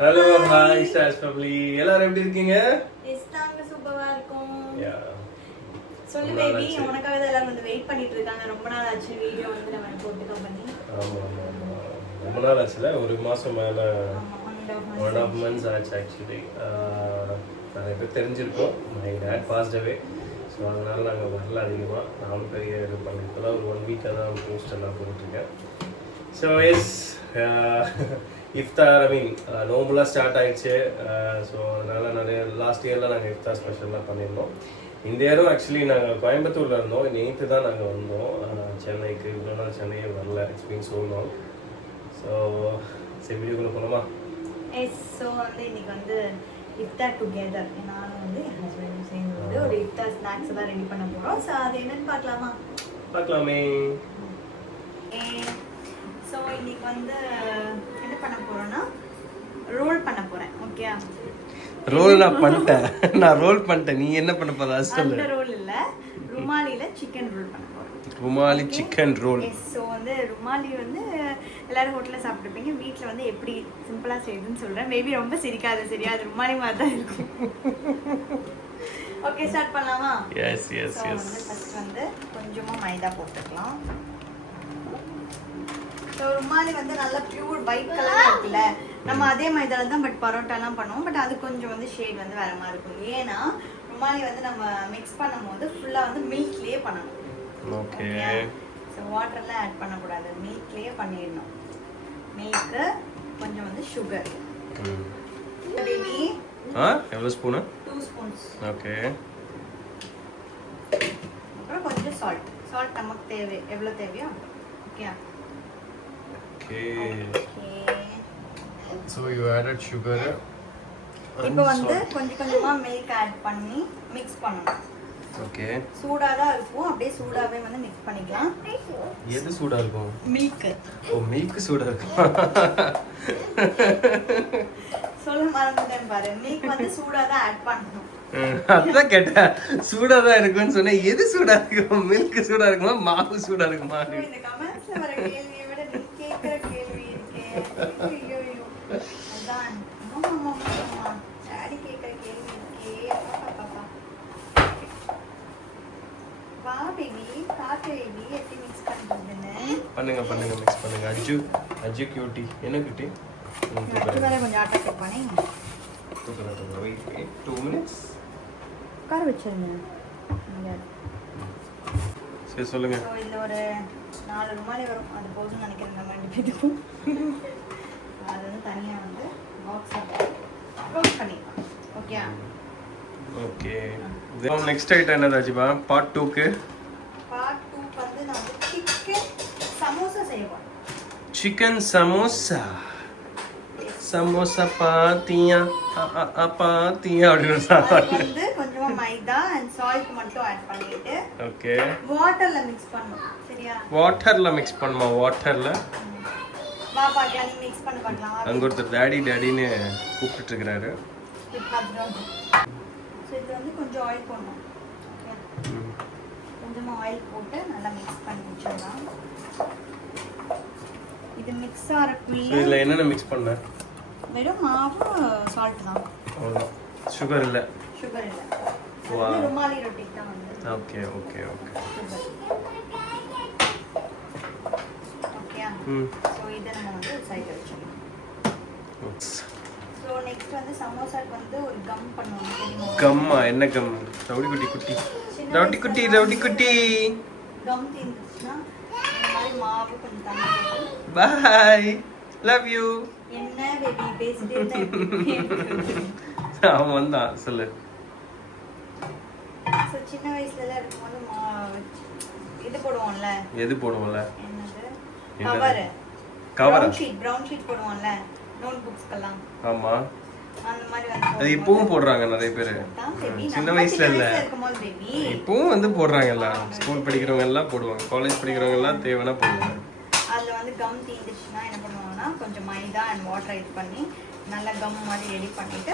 Hello hi stars family எல்லாரும் எப்படி இருக்கீங்க? எஸ் நாங்க சூப்பரா இருக்கோம். யா சொல்லு பேபி, உனக்காக தான் எல்லாரும் வந்து வெயிட் பண்ணிட்டு இருக்காங்க. ரொம்ப நாள் ஆச்சு வீடியோ வந்து நம்ம போட்டுக்க பண்ணி. ஆமா ரொம்ப நாள் ஆச்சுல, ஒரு மாசம் மேல 1.5 months ஆச்சு ஆக்சுவலி. நிறைய பேர் தெரிஞ்சிருக்கோம், my dad past away. So அதனால நாங்கள் வரல அதிகமாக. நானும் பெரிய இது பண்ணி இப்போதான் ஒரு 1 வீக்காக தான் போஸ்ட் எல்லாம் போட்டுருக்கேன். ஸோ எஸ் இஃப்தார் நோம்புலாம் ஸ்டார்ட் ஆயிடுச்சு. ஸோ அதனால் நிறைய லாஸ்ட் இயர்லாம் நாங்கள் இஃப்தார் ஸ்பெஷல்லாம் பண்ணியிருந்தோம். இந்த இயரும் ஆக்சுவலி நாங்கள் கோயம்புத்தூரில் இருந்தோம். நேற்று தான் நாங்கள் வந்தோம் சென்னைக்கு. இவ்வளோ நாள் சென்னையே வரல, it's been so long. So சரி வீடியோக்குள்ளே போகலாமா? எஸ். ஸோ வந்து இன்னைக்கு வந்து இஃப்தார் டுகெதர், நானும் வந்து என் ஹஸ்பண்டும் சேர்ந்து வந்து ஒரு இஃப்தார் ஸ்நாக்ஸ் எல்லாம் ரெடி பண்ண போகிறோம். ஸோ அது என்னன்னு பார்க்கலாமா? பார்க்கலாமே. ஸோ இன்னைக்கு வந்து என்ன பண்ண போகிறோன்னா ரோல் பண்ண போகிறேன். ஓகே, ரோல் நான் பண்ணிட்டேன். நீ என்ன பண்ண போறா? அந்த ரோல் இல்ல, ருமாலில சிக்கன் ரோல் பண்ண போறோம். Rumali chicken roll. Yes. So வந்து ருமாலி வந்து எல்லாரும் ஹோட்டலில் சாப்பிட்டுருப்பீங்க. வீட்டில் வந்து எப்படி சிம்பிளாக செய்யுதுன்னு சொல்கிறேன். மேபி ரொம்ப சிரிக்காது, சரியா? அது ருமாலி மாதிரி தான் இருக்கும். ஓகே, ஸ்டார்ட் பண்ணலாமா? Yes yes yes. ஃபர்ஸ்ட் வந்து கொஞ்சமாக மைதா போட்டுக்கலாம். ஸோ ருமாலி வந்து நல்லா பியூர் ஒயிட் கலர் இருக்குல்ல, நம்ம அதே மைதால தான் பட் பரோட்டாலாம் பண்ணுவோம். பட் அது கொஞ்சம் வந்து ஷேட் வந்து வேற மாதிரி இருக்கும். ஏன்னா ருமாலி வந்து நம்ம மிக்ஸ் பண்ணும்போது ஃபுல்லாக வந்து மில்க்லேயே பண்ணணும். ஓகே. ஸோ வாட்டர்லாம் ஆட் பண்ணக்கூடாது, மில்க்லேயே பண்ணிடணும். மில்க்கு, கொஞ்சம் வந்து சுகர். பேபி எவ்வளோ ஸ்பூனு? 2 ஸ்பூன்ஸ். ஓகே. அப்புறம் கொஞ்சம் சால்ட் நமக்கு தேவை, எவ்வளோ தேவையோ. Okay. So you added sugar. இப்போ வந்து கொஞ்சமா மில்க் ஆட் பண்ணி மிக்ஸ் பண்ணணும். ஓகே. சூடா தான் இருக்கும், அப்படியே சூடாவே வந்து மிக்ஸ் பண்ணிக்கலாம். எது சூடா இருக்கும்? மில்க். ஓ, மில்க் சூடா இருக்கும். சொல்ல மறந்துட்டேன் பாரு, மில்க் வந்து சூடா தான் ஆட் பண்ணணும். அதான் கேட்டேன், சூடா தான் இருக்கும்னு சொன்னேன். எது சூடா இருக்கும்? மில்க் சூடா இருக்குமா, மாவு சூடா இருக்குமா? இந்த கமெண்ட்ஸ்ல வர கேள்வியை விட நீ கேக்குற கேள்வி இருக்கே. ஐயோ அதான் ஆமா டாடி கேக்குற கேள்வி இருக்கே. பாப்பா வா பேபி, காட்டு பேபி, எப்படி மிக்ஸ் பண்றதுன்னு பண்ணுங்க மிக்ஸ் பண்ணுங்க. அஜு கியூட்டி. என்ன கியூட்டி? வேற கொஞ்சம் ஆட்டா கட் பண்ணி வெயிட் 2 minutes உட்கார வச்சிருங்க. சரி சொல்லுங்க. ஸோ இதில் ஒரு 4 ருமாலி வரும், அது போதும்னு நினைக்கிறேன் நம்ம 2 பேருக்கும். அது வந்து தனியாக வந்து பாக்ஸில் ரோல் பண்ணிக்கலாம். ஓகே. ஓகே. நெக்ஸ்ட் ஐட்டம் என்னது அஜிபா? பார்ட் 2க்கு பார்ட் 2 வந்து நான் வந்து சிக்கன் சமோசா செய்வோம். சிக்கன் சமோசா. சமோசா பாத்தியா பாத்தியா அது வந்து கொஞ்சமா மைதா அண்ட் சால்ட் மட்டும் ஆட் பண்ணிட்டு ஓகே வாட்டர்ல மிக்ஸ் பண்ணனும், சரியா? வாட்டர்ல மிக்ஸ் பண்ணுமா? வாட்டர்ல பாப்பா கேன் மிக்ஸ் பண்ண பார்க்கலாம். அங்க ஒருத்தர் டாடின்னு கூப்பிட்டு இருக்காரு. சோ இது வந்து கொஞ்சம் ஆயில் போடணும். ஓகே, கொஞ்சமா ஆயில் போட்டு நல்லா மிக்ஸ் பண்ணி வச்சிடலாம். இது மிக்ஸ் ஆறக்குள்ள இதுல என்னென்ன மிக்ஸ் பண்ண? வெறும் மாவு, சால்ட் தான். அவ்வளவுதான். சுகர் இல்ல? சுகர் இல்ல. வா. அது ருமாலி ரொட்டிக்கு தான் வந்து. ஓகே. ஓகே. சோ இத நம்ம வந்து சைடுல வச்சிடலாம். சோ நெக்ஸ்ட் வந்து சமோசாக்கு வந்து ஒரு கம் பண்ணுவோம், தெரியுமா? கம்மா? என்ன கம்? ரவுடி குட்டி கம் தீந்துச்சுன்னா இந்த மாதிரி மாவு கொஞ்சம் தண்ணி போட்டு. பாய், லவ் யூ. என்ன பேபி பேசிட்டே இருந்தா? அவன் வந்தான், சொல்லு. சோ சின்ன வயசுல எல்லாம் இருக்கும்போது இது போடுவோம்ல. எது போடுவோம்ல? என்னது? கவர். பிரவுன் ஷீட் போடுவோம்ல நோட் புக்ஸ்க்கெல்லாம். ஆமா, அந்த மாதிரி வந்து அது இப்பவும் போடுறாங்க நிறைய பேர். சின்ன வயசுல இல்ல, இப்பவும் வந்து போடுறாங்க. எல்லாம் ஸ்கூல் படிக்கிறவங்க எல்லாம் போடுவாங்க, காலேஜ் படிக்கிறவங்க எல்லாம் தேவைன்னா போடுவாங்க. அதுல வந்து கம் தீந்துச்சுன்னா என்ன பண்ணுவாங்கன்னா கொஞ்சம் மைதா அண்ட் வாட்டர் இது பண்ணி நல்லா கம் மாதிரி ரெடி பண்ணிட்டு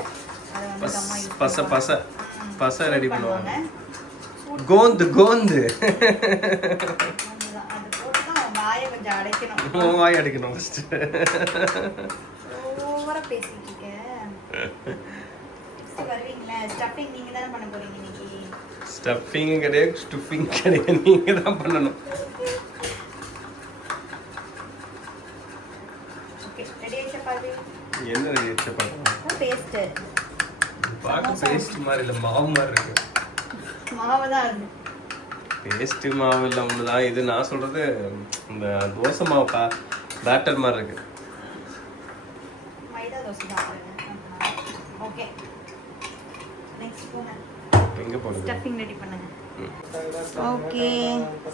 அதை வந்து பச ரெடி பண்ணுவாங்க. கோந்து அது போட்டு தான் வாயை கொஞ்சம் அடைக்கணும். வாய் அடைக்கணும் ஃபர்ஸ்ட். ஓவரா பேசிட்டு இருக்க. வருவீங்களா? ஸ்டஃபிங் நீங்க தானே பண்ண போறீங்க இன்னைக்கு. ஸ்டஃபிங் கிடையாது, ஸ்டஃபிங் கிடையாது, நீங்க தான் பண்ணணும். ஓகே, ரெடி ஆயிடுச்சா பாரு. என்ன ரெடி ஆயிடுச்சா பாருங்க. பேஸ்ட். பாக்க பேஸ்ட் மாதிரி இல்ல, மாவு மாதிரி இருக்கு. மாவு தான் அது. பேஸ்ட் மாவு இல்ல ஒண்ணுதான் இது. நான் சொல்றது இந்த தோசை மாவு பேட்டர் மாதிரி இருக்கு. மைதா தோசை தான். ஓகே, நெக்ஸ்ட் போங்க. எங்க போறது? ஸ்டஃபிங் ரெடி பண்ணுங்க. ஓகே,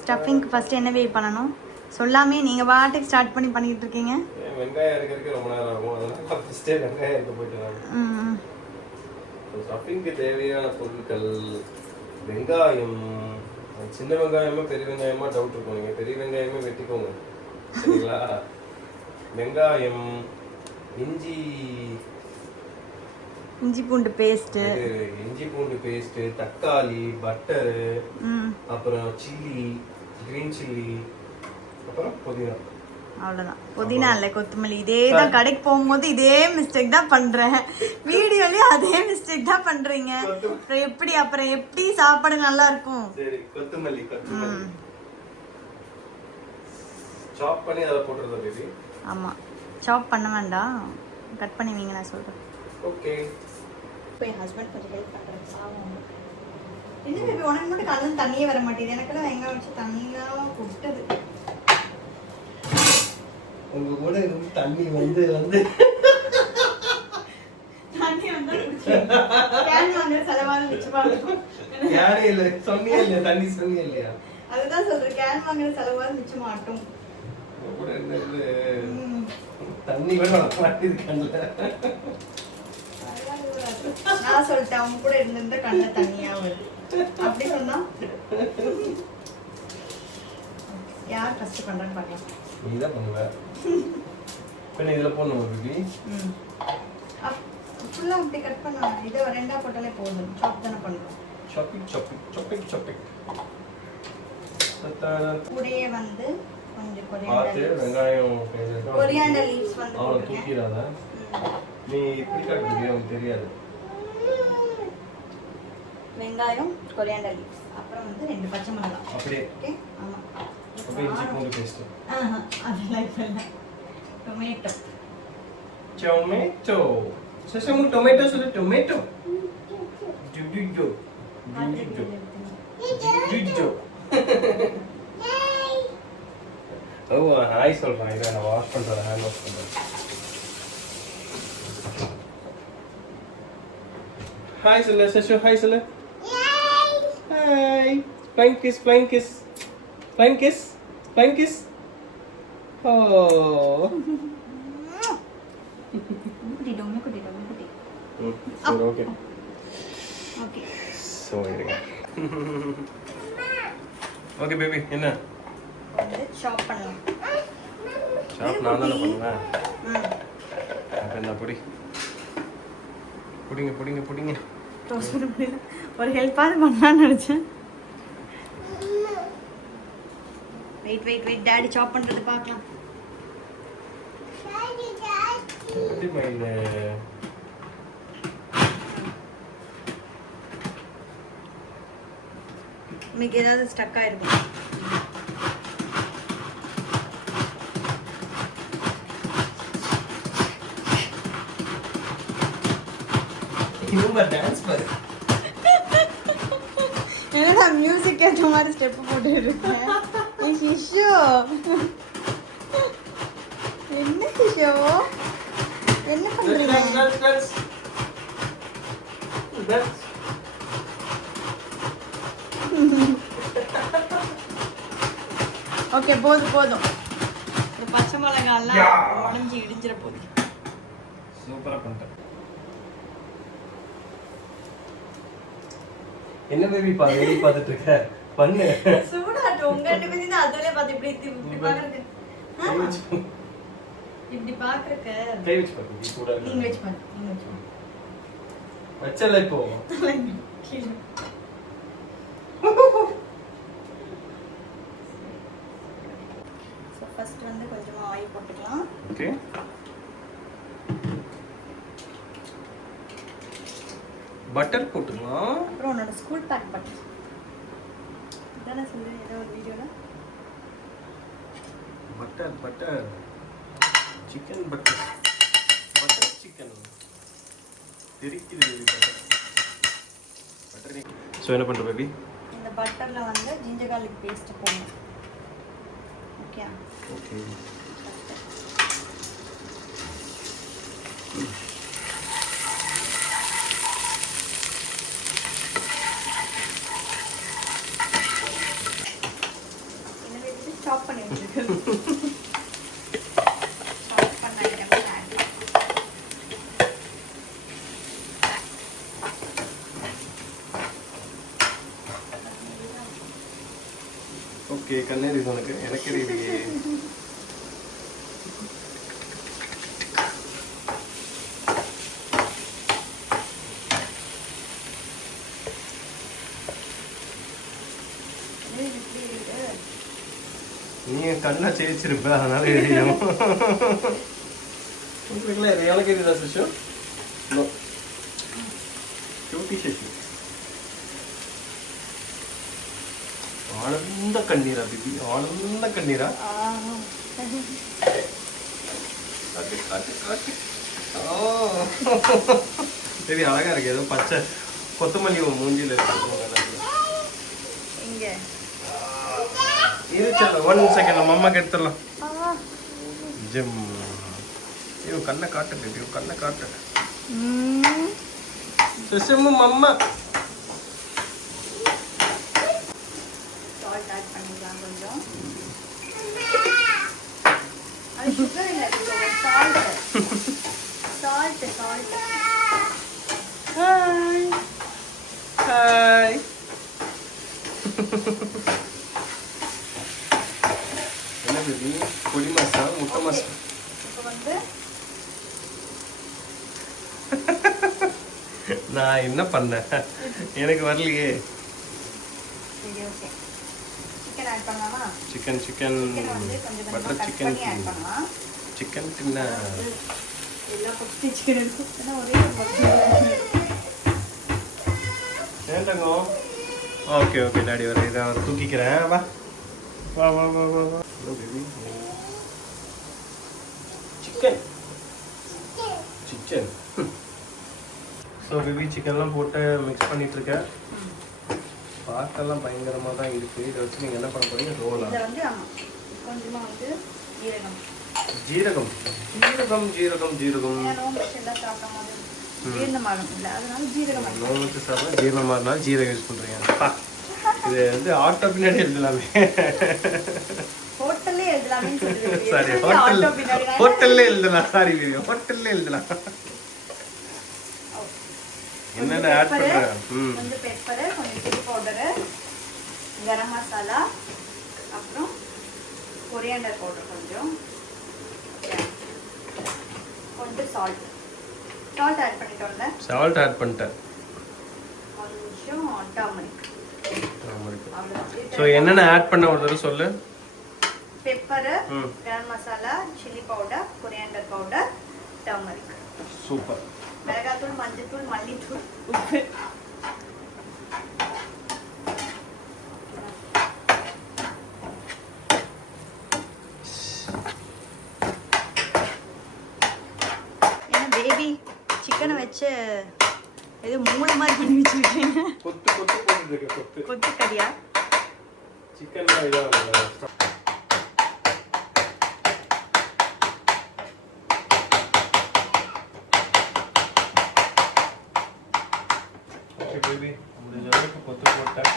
ஸ்டஃபிங்க்கு ஃபர்ஸ்ட் என்ன வே பண்ணணும் சொல்லாமே நீங்க பாட்டுக்கு ஸ்டார்ட் பண்ணிட்டு இருக்கீங்க. வெங்காயம் அரைக்கிறதுக்கு ரொம்ப நேரம் ஆகும், அதனால ஃபர்ஸ்டே வெங்காயம் அரைக்க போயிட்டு ஸ்டஃபிங்க்கு தேவையான பொருட்கள் வெங்காயம். சின்ன வெங்காயமா பெரிய வெங்காயமா டவுட் இருக்கும். நீங்க பெரிய வெங்காயமே வெட்டிக்கோங்க சரிங்களா. வெங்காயம், இஞ்சி பூண்டு பேஸ்ட், தக்காளி, பட்டரு, அப்புறம் சில்லி, கிரீன் சில்லி, அப்புறம் புதினா. அவ்வளவுதான். புதினா இல்ல, கொத்தமல்லி. இதே தான் கடைக்கு போகும்போது இதே மிஸ்டேக் தான் பண்றேன். வீடியோலயும் அதே மிஸ்டேக் தான் பண்றீங்க. அப்புறம் எப்படி சாப்பாடு நல்லா இருக்கும்? சரி, கொத்தமல்லி சாப் பண்ணி அத போட்டுறதா பேபி? ஆமா, சாப் பண்ண வேண்டாம், கட் பண்ணி வைங்க, நான் சொல்றேன். ஓகே. போய் ஹஸ்பண்ட் கொஞ்சம் ஹெல்ப் பண்றேன். சாவும் என்ன பேபி, உனக்கு மட்டும் கண்ணுல தண்ணியே வர மாட்டேங்குது. எனக்கெல்லாம் வெங்காயம் வச்சு தண்ணிலாம் கொட்டுது. உங்க கூட தண்ணி வந்து தண்ணி வந்தா குடிச்சிடுங்க. கேன் வாங்குற செலவால மிச்சமாகும். யாரே இல்ல சொன்னியே இல்லையா, தண்ணி சொன்னியே இல்லையா? அதுதான் சொல்றேன், கேன் வாங்குற செலவால மிச்சமாட்டும். கூட என்னது தண்ணி வேற மாட்டேது கண்ணுல. நான் சொல்லிட்டேன், அவங்க கூட இருந்திருந்தா கண்ணுல தண்ணியா வருது அப்படி சொன்னா. யார் ஃபர்ஸ்ட் பண்றான்னு பார்க்கலாம். நீதான் பண்ணுவ. பின்ன இதுல போடணும் பேபி. ஃபுல்லா அப்படி கட் பண்ணா இதை ரெண்டா போட்டாலே போதும். சாப் தானே பண்ணுறோம். சாப்பிங். கூடயே வந்து கொஞ்சம் கொரியாண்டர் லீவ்ஸ் வந்து தூக்கிடாத. நீ இப்படி காட்டுறியா, உனக்கு தெரியாது. வெங்காயம், கொரியாண்டர் லீவ்ஸ், அப்புறம் வந்து 2 பச்சை மிளகாய். அப்படியே. ஓகே, ஆமா. அப்படியே இஞ்சி பூண்டு பேஸ்ட். அதெல்லாம் இல்ல. டொமேட்டோ. சசமு டொமேட்டோ சொல்லு. டொமேட்டோ. ஜுஜு. ஓ, ஹாய் சொல்றேன். இதை நான் வாஷ் பண்றேன், ஹேண்ட் வாஷ் பண்றேன். ஹாய் சொல்லு சசு, ஹாய் சொல்லு. ஹாய். Flying kiss. Oh. குட்டி. சரி, ஓகே. ஓகே. ஓகே பேபி, என்ன? வந்து சாப் பண்ணலாம். சாப் நான் தானே பண்ணுவேன். அப்ப என்ன புடிங்க. டோஸ்ட் பண்ண முடியல. ஒரு ஹெல்ப்பாவது பண்ணலாம்னு நினைச்சேன். வெயிட் டாடி சாப் பண்றது பார்க்கலாம். இன்னைக்கு ஏதாவது ஸ்டக் ஆயிருக்கும். என்னடா மியூசிக் ஏற்ற மாதிரி ஸ்டெப் போட்டு இருக்கேன். ஷிஷு, என்ன ஷிஷு, என்ன பண்றீங்க? ஓகே, போதும். இந்த பச்சை மிளகாலாம் உடஞ்சி இடிஞ்சிட போகுது. சூப்பரா பண்ணிட்டேன். என்ன பேபி பார்த்துட்டு இருக்க? பண்ணு. சூடாட்டு உங்க 2 பேரும் தான் அதுலயே பார்த்து இப்படி பாக்குறது. இப்படி பாக்குறக்க கை வச்சு பாரு. சூடா இருக்கு. நீங்க வச்சு பாருங்க. வச்சல இப்போ. சோ ஃபர்ஸ்ட் வந்து கொஞ்சமா ஆயில் போட்டுக்கலாம். ஓகே. பட்டர் போட்டுக்கலாம். அப்புறம் உன்னோட ஸ்கூல் பேக் பட்டர் இதானே சொல்லு ஏதோ ஒரு வீடியோவில். பட்டர் சிக்கன் பட்டர் சிக்கன் தெரிக்குது பட்டர். ஸோ என்ன பண்ணுற பேபி? இந்த பட்டரில் வந்து ஜிஞ்சர் கார்லிக் பேஸ்ட்டு போடணும். Okay okay. சாப் பண்ணி வச்சிருக்கு. சாப் பண்ண ஐட்டம் ஆட். ஓகே கண்ணேரி உனக்கு எனக்கு எரியுது. நீ கண்ணா சேச்சிருப்ப அதனால எரியும். எனக்கு எரியுதா சிஷு? No cutie Sishu. ஆனந்த கண்ணீரா பிபி? ஆனந்த கண்ணீரா? சரி அழகா இருக்கு. ஏதோ பச்சை கொத்தமல்லி மூஞ்சியில் இருக்கு. இங்க இருச்சல 1 செகண்ட் நம்ம அம்மாக்கு எடுத்துடலாம். ஜிம் ஐயோ கண்ணை காட்டு பேபி, கண்ணை காட்டு. சுஷுமு மம்மா சால்ட் ஆட் பண்ணிக்கலாம் கொஞ்சம். அது சுகர் இல்லை, சால்ட். Hi hi. என்ன பேபி? பொடி மாசா முட்டை மாசா? இப்போ வந்து நான் என்ன பண்ணேன்? எனக்கு வரலையே. சரி ஓகே. சிக்கன் ஆட் பண்ணலாமா? சிக்கன் வந்து கொஞ்சம் பட்டர் கட் சிக்கன் பண்ணி ஆட் பண்ணலாம். சிக்கன் தின்ன எல்லா பக்கத்து சிக்கன் இருக்கும். ஏன்னா ஒரே ஏன்டங்கோ? ஓகே ஓகே டாடி வர இதை அவர் தூக்கிக்கிறேன். வா வா வா வா வா வா. Baby chicken. ஸோ பேபி சிக்கன்லாம் போட்டு மிக்ஸ் பண்ணிட்டு இருக்கேன். பார்க்கெல்லாம் பயங்கரமாக தான் இருக்குது. இதை வச்சு நீங்கள் என்ன பண்ண போறீங்க? ரோலா? இதை வந்து கொஞ்சமாக வந்து ஜீரகம். நோனுக்கு சாப்பிட ஜீரணமாக இருந்தாலும் ஜீரகம் யூஸ் பண்ணுறீங்க. இது வந்து ஆட்டோ பின்னாடி எழுதலாமே. சாரி ஹோட்டல்லே எழுதலாம். சாரி பேபி ஹோட்டல்லே எழுதலாம். என்னென்ன ஆட் பண்ணுறேன்? கொஞ்சம் பெப்பரு, கொஞ்சம் சில்லி பவுடரு, கரம் மசாலா, அப்புறம் கொரியாண்டர் பவுடர் கொஞ்சம் சால்ட் ஆட் பண்ணிட்டோம்ல. சால்ட் ஆட் பண்ணிட்டேன். கொஞ்சம் டர்மரிக். ஸோ என்னென்ன ஆட் பண்ண ஒரு தடவை சொல்லு. Pepper, garam masala, chilli powder, coriander powder, turmeric. Super. மிளகாத்தூள், மஞ்சத்தூள், மல்லித்தூள், உப்பு. என்ன பேபி சிக்கனை வச்சு ஏதோ மூளை மாதிரி பண்ணி வச்சிருக்கீங்க. கொத்து கறியா? சிக்கன் பேபி முடிஞ்ச அளவுக்கு கொத்து போட்டேன்.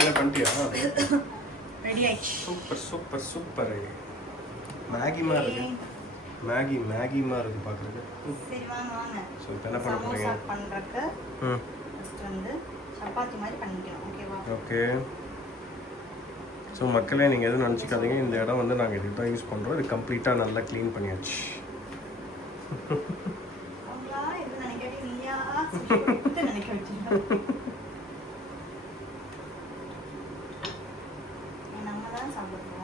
என்ன பண்ணிட்டியா? ரெடி ஆயிடுச்சு. சூப்பர். மேகி மாதிரி இருக்கு. மேகி மாதிரி இருக்கு பார்க்குறது. சரி வாங்க. ஸோ இப்போ என்ன பண்ண போறீங்க? பண்ணுறதுக்கு ஃபஸ்ட் வந்து சப்பாத்தி மாதிரி பண்ணிக்கலாம். ஓகேவா? ஓகே. ஸோ மக்களே நீங்கள் எதுவும் நினச்சிக்காதீங்க. இந்த இடம் வந்து நாங்கள் இதுக்கு தான் யூஸ் பண்ணுறோம். இது கம்ப்ளீட்டாக நல்லா க்ளீன் பண்ணியாச்சு. நம்ம தான் சாப்பிடுவோம்.